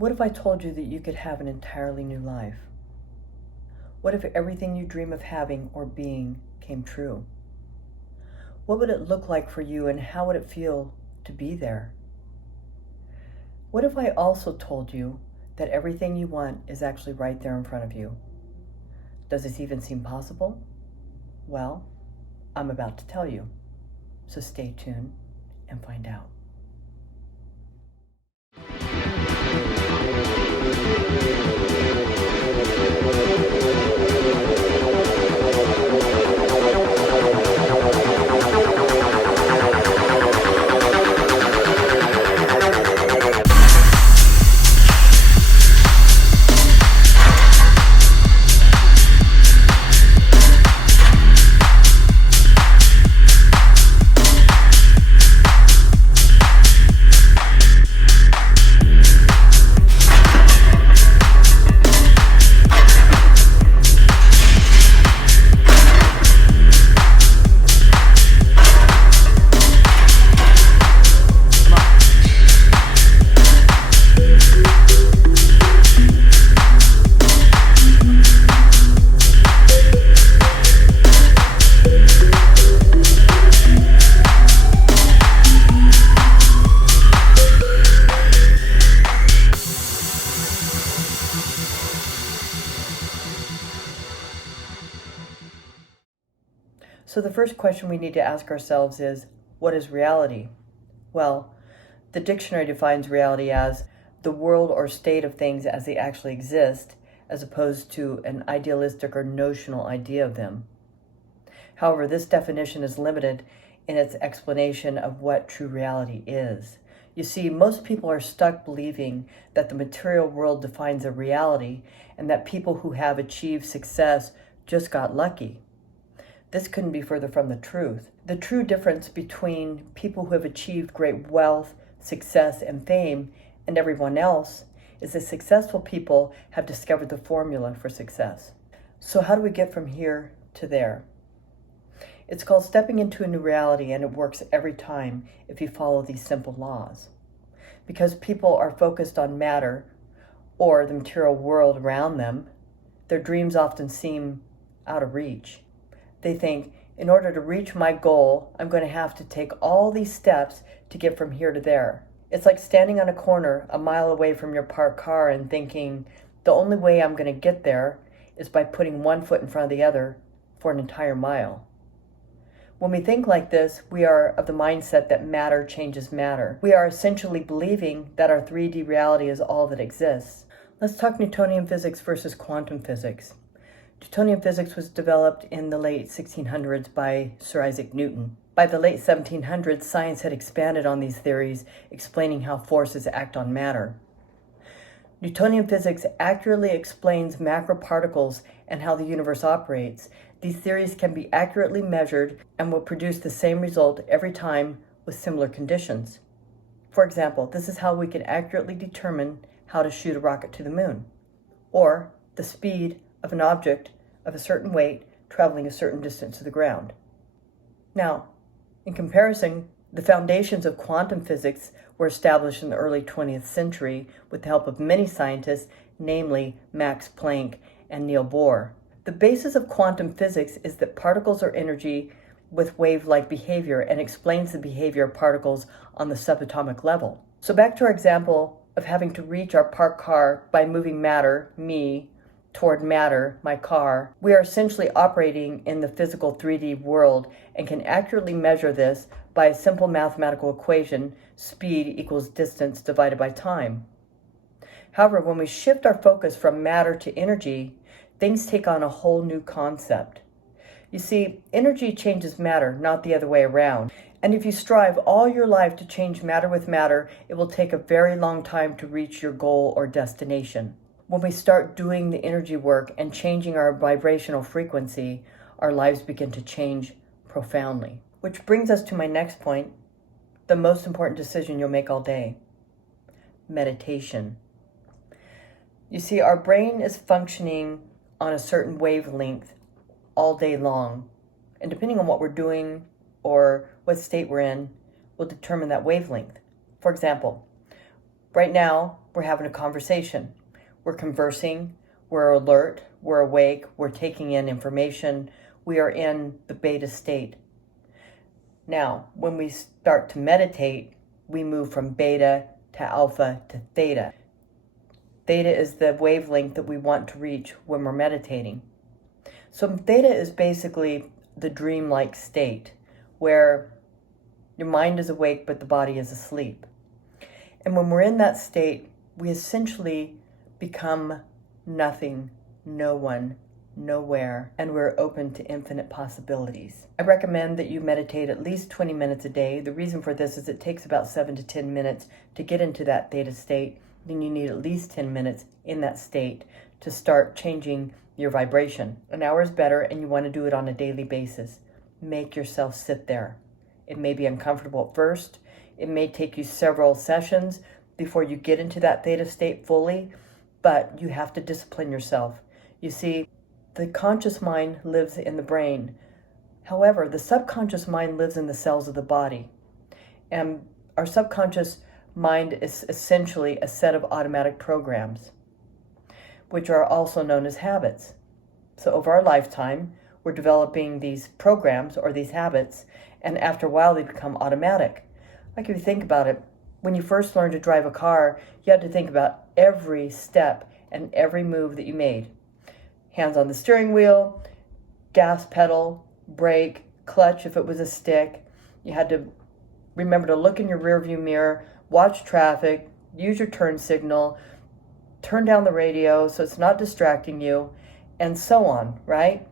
What if I told you that you could have an entirely new life? What if everything you dream of having or being came true? What would it look like for you, and how would it feel to be there? What if I also told you that everything you want is actually right there in front of you? Does this even seem possible? Well, I'm about to tell you, so stay tuned and find out. So the first question we need to ask ourselves is, what is reality? Well, the dictionary defines reality as the world or state of things as they actually exist, as opposed to an idealistic or notional idea of them. However, this definition is limited in its explanation of what true reality is. You see, most people are stuck believing that the material world defines a reality and that people who have achieved success just got lucky. This couldn't be further from the truth. The true difference between people who have achieved great wealth, success, and fame and everyone else is that successful people have discovered the formula for success. So how do we get from here to there? It's called stepping into a new reality, and it works every time if you follow these simple laws. Because people are focused on matter or the material world around them, their dreams often seem out of reach. They think, in order to reach my goal, I'm going to have to take all these steps to get from here to there. It's like standing on a corner a mile away from your parked car and thinking, the only way I'm going to get there is by putting one foot in front of the other for an entire mile. When we think like this, we are of the mindset that matter changes matter. We are essentially believing that our 3D reality is all that exists. Let's talk Newtonian physics versus quantum physics. Newtonian physics was developed in the late 1600s by Sir Isaac Newton. By the late 1700s, science had expanded on these theories, explaining how forces act on matter. Newtonian physics accurately explains macroparticles and how the universe operates. These theories can be accurately measured and will produce the same result every time with similar conditions. For example, this is how we can accurately determine how to shoot a rocket to the moon, or the speed of an object of a certain weight traveling a certain distance to the ground. Now, in comparison, the foundations of quantum physics were established in the early 20th century with the help of many scientists, namely Max Planck and Niels Bohr. The basis of quantum physics is that particles are energy with wave-like behavior and explains the behavior of particles on the subatomic level. So back to our example of having to reach our parked car by moving matter, me, toward matter, my car. We are essentially operating in the physical 3D world and can accurately measure this by a simple mathematical equation, speed equals distance divided by time. However, when we shift our focus from matter to energy, things take on a whole new concept. You see, energy changes matter, not the other way around. And if you strive all your life to change matter with matter, it will take a very long time to reach your goal or destination. When we start doing the energy work and changing our vibrational frequency, our lives begin to change profoundly. Which brings us to my next point, the most important decision you'll make all day: meditation. You see, our brain is functioning on a certain wavelength all day long, and depending on what we're doing or what state we're in will determine that wavelength. For example, right now We're having a conversation. We're conversing. We're alert. We're awake. We're taking in information. We are in the beta state. Now, when we start to meditate, we move from beta to alpha to theta. Theta is the wavelength that we want to reach when we're meditating. So theta is basically the dreamlike state where your mind is awake but the body is asleep. And when we're in that state, we essentially become nothing, no one, nowhere, and we're open to infinite possibilities. I recommend that you meditate at least 20 minutes a day. The reason for this is it takes about 7 to 10 minutes to get into that theta state. Then you need at least 10 minutes in that state to start changing your vibration. An hour is better, and you want to do it on a daily basis. Make yourself sit there. It may be uncomfortable at first. It may take you several sessions before you get into that theta state fully, but you have to discipline yourself. You see, the conscious mind lives in the brain. However, the subconscious mind lives in the cells of the body. And our subconscious mind is essentially a set of automatic programs, which are also known as habits. So over our lifetime, we're developing these programs or these habits, and after a while they become automatic. Like if you think about it, when you first learned to drive a car, you had to think about every step and every move that you made. Hands on the steering wheel, gas pedal, brake, clutch if it was a stick. You had to remember to look in your rearview mirror, watch traffic, use your turn signal, turn down the radio so it's not distracting you, and so on, right?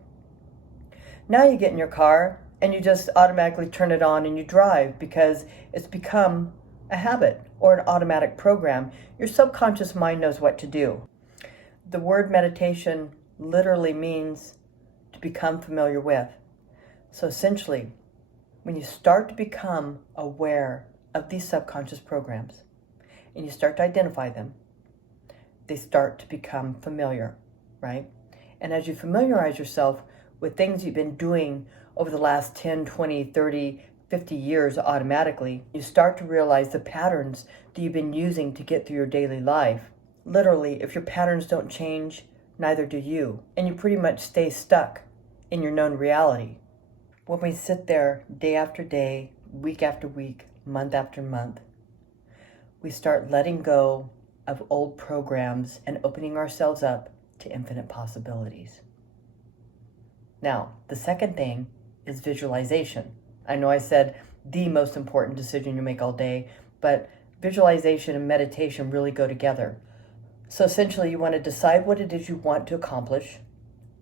Now you get in your car and you just automatically turn it on and you drive because it's become a habit or an automatic program. Your subconscious mind knows what to do. The word meditation literally means to become familiar with. So essentially, when you start to become aware of these subconscious programs and you start to identify them, they start to become familiar, right? And as you familiarize yourself with things you've been doing over the last 10, 20, 30, 50 years automatically, you start to realize the patterns that you've been using to get through your daily life. Literally, if your patterns don't change, neither do you. And you pretty much stay stuck in your known reality. When we sit there day after day, week after week, month after month, we start letting go of old programs and opening ourselves up to infinite possibilities. Now, the second thing is visualization. I know I said the most important decision you make all day, but visualization and meditation really go together. So essentially, you want to decide what it is you want to accomplish,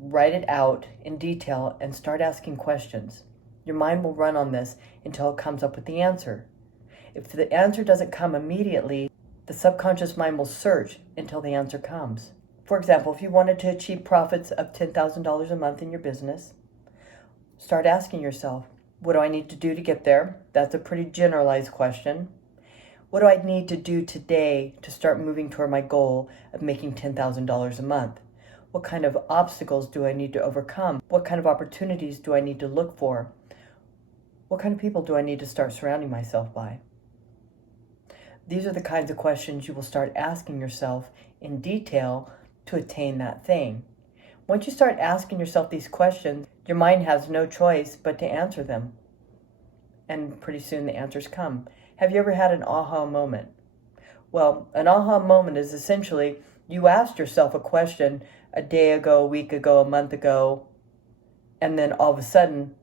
write it out in detail, and start asking questions. Your mind will run on this until it comes up with the answer. If the answer doesn't come immediately, the subconscious mind will search until the answer comes. For example, if you wanted to achieve profits of $10,000 a month in your business, start asking yourself, what do I need to do to get there? That's a pretty generalized question. What do I need to do today to start moving toward my goal of making $10,000 a month? What kind of obstacles do I need to overcome? What kind of opportunities do I need to look for? What kind of people do I need to start surrounding myself by? These are the kinds of questions you will start asking yourself in detail to attain that thing. Once you start asking yourself these questions, your mind has no choice but to answer them. And pretty soon the answers come. Have you ever had an aha moment? Well, an aha moment is essentially you asked yourself a question a day ago, a week ago, a month ago, and then all of a sudden,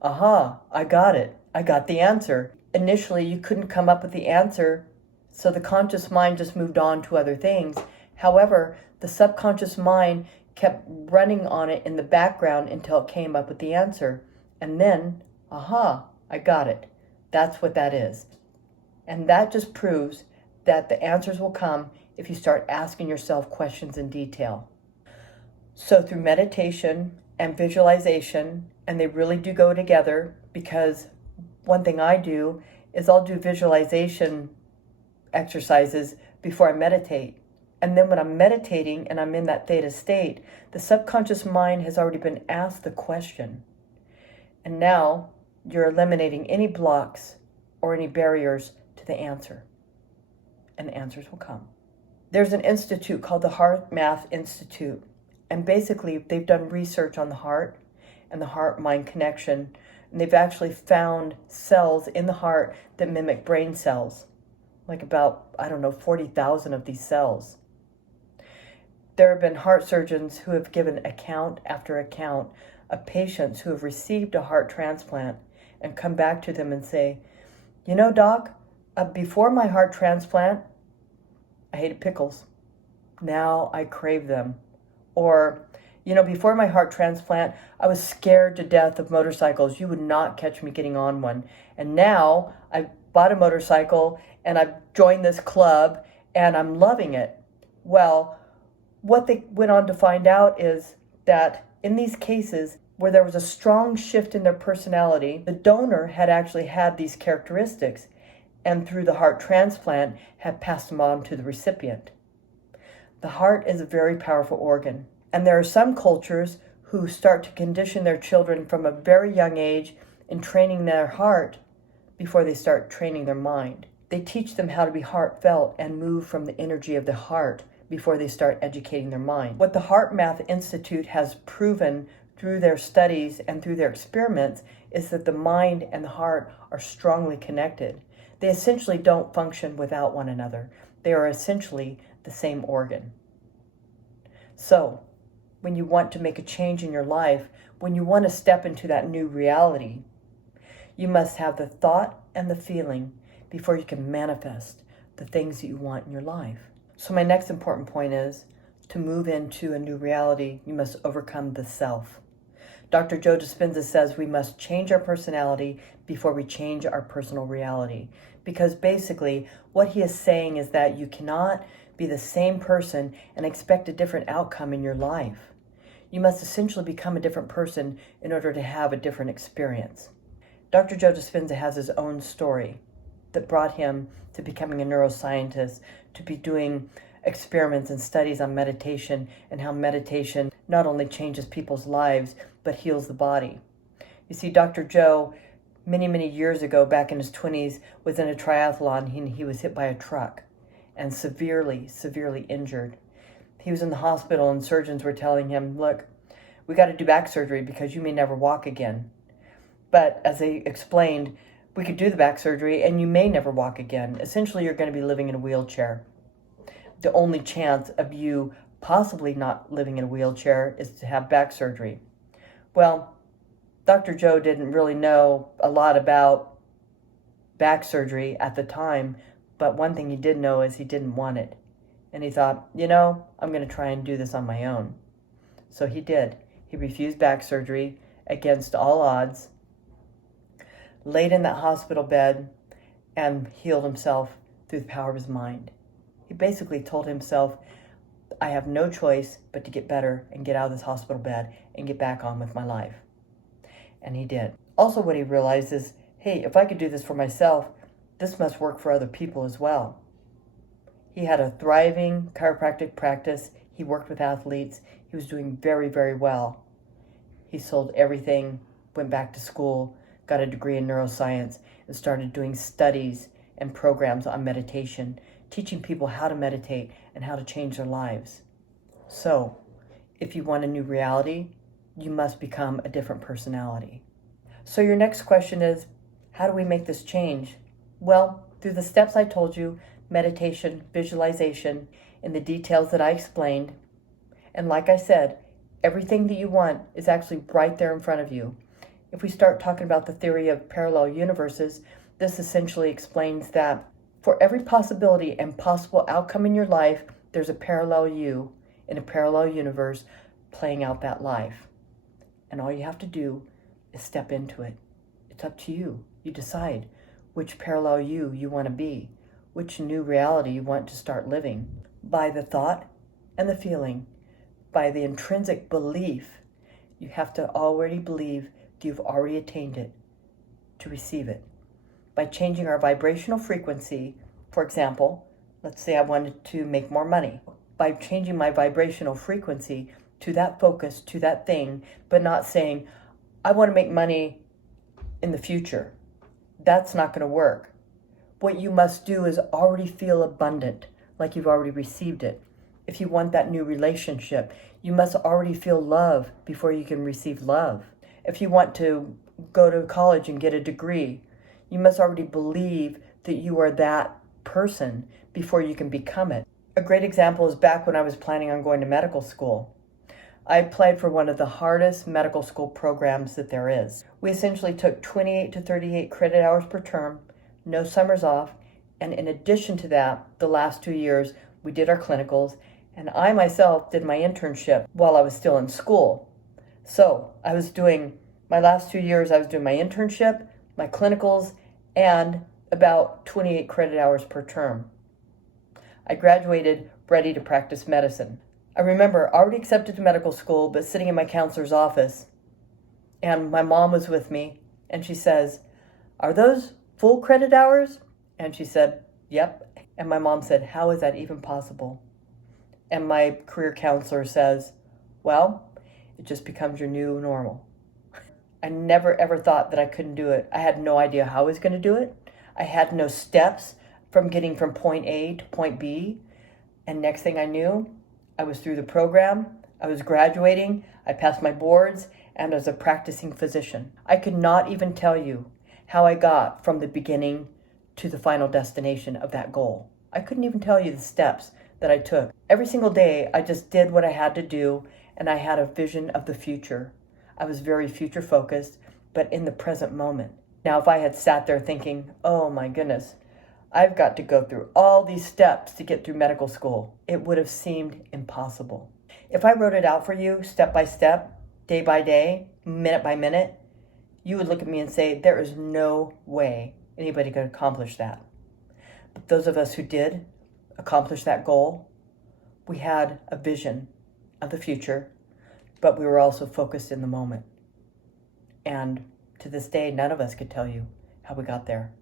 aha, I got it. I got the answer. Initially, you couldn't come up with the answer, so the conscious mind just moved on to other things. However, the subconscious mind kept running on it in the background until it came up with the answer. And then, aha, I got it. That's what that is. And that just proves that the answers will come if you start asking yourself questions in detail. So through meditation and visualization, and they really do go together, because one thing I do is I'll do visualization exercises before I meditate. And then when I'm meditating and I'm in that theta state, the subconscious mind has already been asked the question. And now you're eliminating any blocks or any barriers to the answer. and answers will come. There's an institute called the Heart Math Institute, and basically they've done research on the heart and the heart-mind connection, and they've actually found cells in the heart that mimic brain cells, like about, 40,000 of these cells. There have been heart surgeons who have given account after account of patients who have received a heart transplant and come back to them and say, doc, before my heart transplant, I hated pickles. Now I crave them. Or, before my heart transplant, I was scared to death of motorcycles. You would not catch me getting on one. And now I bought a motorcycle and I've joined this club and I'm loving it. Well, what they went on to find out is that in these cases where there was a strong shift in their personality, the donor had actually had these characteristics and through the heart transplant had passed them on to the recipient. The heart is a very powerful organ, and there are some cultures who start to condition their children from a very young age in training their heart before they start training their mind. They teach them how to be heartfelt and move from the energy of the heart before they start educating their mind. What the Heart Math Institute has proven through their studies and through their experiments is that the mind and the heart are strongly connected. They essentially don't function without one another. They are essentially the same organ. So, when you want to make a change in your life, when you want to step into that new reality, you must have the thought and the feeling before you can manifest the things that you want in your life. So my next important point is, to move into a new reality, you must overcome the self. Dr. Joe Dispenza says we must change our personality before we change our personal reality. Because basically, what he is saying is that you cannot be the same person and expect a different outcome in your life. You must essentially become a different person in order to have a different experience. Dr. Joe Dispenza has his own story that brought him to becoming a neuroscientist, to be doing experiments and studies on meditation and how meditation not only changes people's lives, but heals the body. You see, Dr. Joe, many years ago, back in his 20s, was in a triathlon. He was hit by a truck and severely injured. He was in the hospital and surgeons were telling him, look, we got to do back surgery because you may never walk again. But as they explained, we could do the back surgery and you may never walk again. Essentially, you're going to be living in a wheelchair. The only chance of you possibly not living in a wheelchair is to have back surgery. Well, Dr. Joe didn't really know a lot about back surgery at the time, but one thing he did know is he didn't want it. And he thought, I'm going to try and do this on my own. So he did. He refused back surgery against all odds, laid in that hospital bed, and healed himself through the power of his mind. He basically told himself, I have no choice but to get better and get out of this hospital bed and get back on with my life. And he did. Also, what he realized is, hey, if I could do this for myself, this must work for other people as well. He had a thriving chiropractic practice. He worked with athletes. He was doing very well. He sold everything, went back to school, got a degree in neuroscience, and started doing studies and programs on meditation, teaching people how to meditate and how to change their lives. So, if you want a new reality, you must become a different personality. So your next question is, how do we make this change? Well, through the steps I told you, meditation, visualization, and the details that I explained. And like I said, everything that you want is actually right there in front of you. If we start talking about the theory of parallel universes, this essentially explains that for every possibility and possible outcome in your life, there's a parallel you in a parallel universe playing out that life. And all you have to do is step into it. It's up to you. You decide which parallel you want to be, which new reality you want to start living. By the thought and the feeling, by the intrinsic belief, you have to already believe that you've already attained it to receive it. By changing our vibrational frequency, for example, let's say I wanted to make more money. By changing my vibrational frequency to that focus, to that thing, but not saying, I want to make money in the future. That's not going to work. What you must do is already feel abundant, like you've already received it. If you want that new relationship, you must already feel love before you can receive love. If you want to go to college and get a degree, you must already believe that you are that person before you can become it. A great example is back when I was planning on going to medical school. I applied for one of the hardest medical school programs that there is. We essentially took 28 to 38 credit hours per term, no summers off, and in addition to that, the last 2 years, we did our clinicals, and I myself did my internship while I was still in school. So I was doing, my last 2 years, I was doing my internship, my clinicals, and about 28 credit hours per term. I graduated ready to practice medicine. I remember already accepted to medical school, but sitting in my counselor's office, and my mom was with me, and she says, "Are those full credit hours?" And she said, "Yep." And my mom said, "How is that even possible?" And my career counselor says, "Well, it just becomes your new normal." I never ever thought that I couldn't do it. I had no idea how I was going to do it. I had no steps from getting from point A to point B. And next thing I knew, I was through the program, I was graduating, I passed my boards, and as a practicing physician. I could not even tell you how I got from the beginning to the final destination of that goal. I couldn't even tell you the steps that I took. Every single day, I just did what I had to do, and I had a vision of the future. I was very future focused, but in the present moment. Now, if I had sat there thinking, oh my goodness, I've got to go through all these steps to get through medical school, it would have seemed impossible. If I wrote it out for you step by step, day by day, minute by minute, you would look at me and say, there is no way anybody could accomplish that. But those of us who did accomplish that goal, we had a vision of the future, but we were also focused in the moment. And to this day, none of us could tell you how we got there.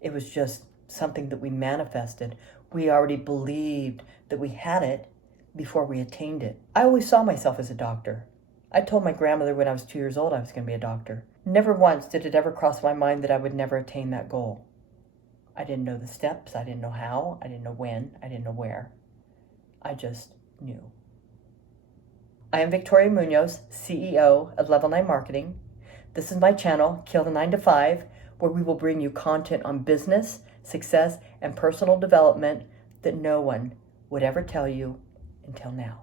It was just something that we manifested. We already believed that we had it before we attained it. I always saw myself as a doctor. I told my grandmother when I was 2 years old I was going to be a doctor. Never once did it ever cross my mind that I would never attain that goal. I didn't know the steps. I didn't know how. I didn't know when. I didn't know where. I just knew. I am Victoria Munoz, CEO of Level 9 Marketing. This is my channel, Kill the 9 to 5, where we will bring you content on business, success, and personal development that no one would ever tell you until now.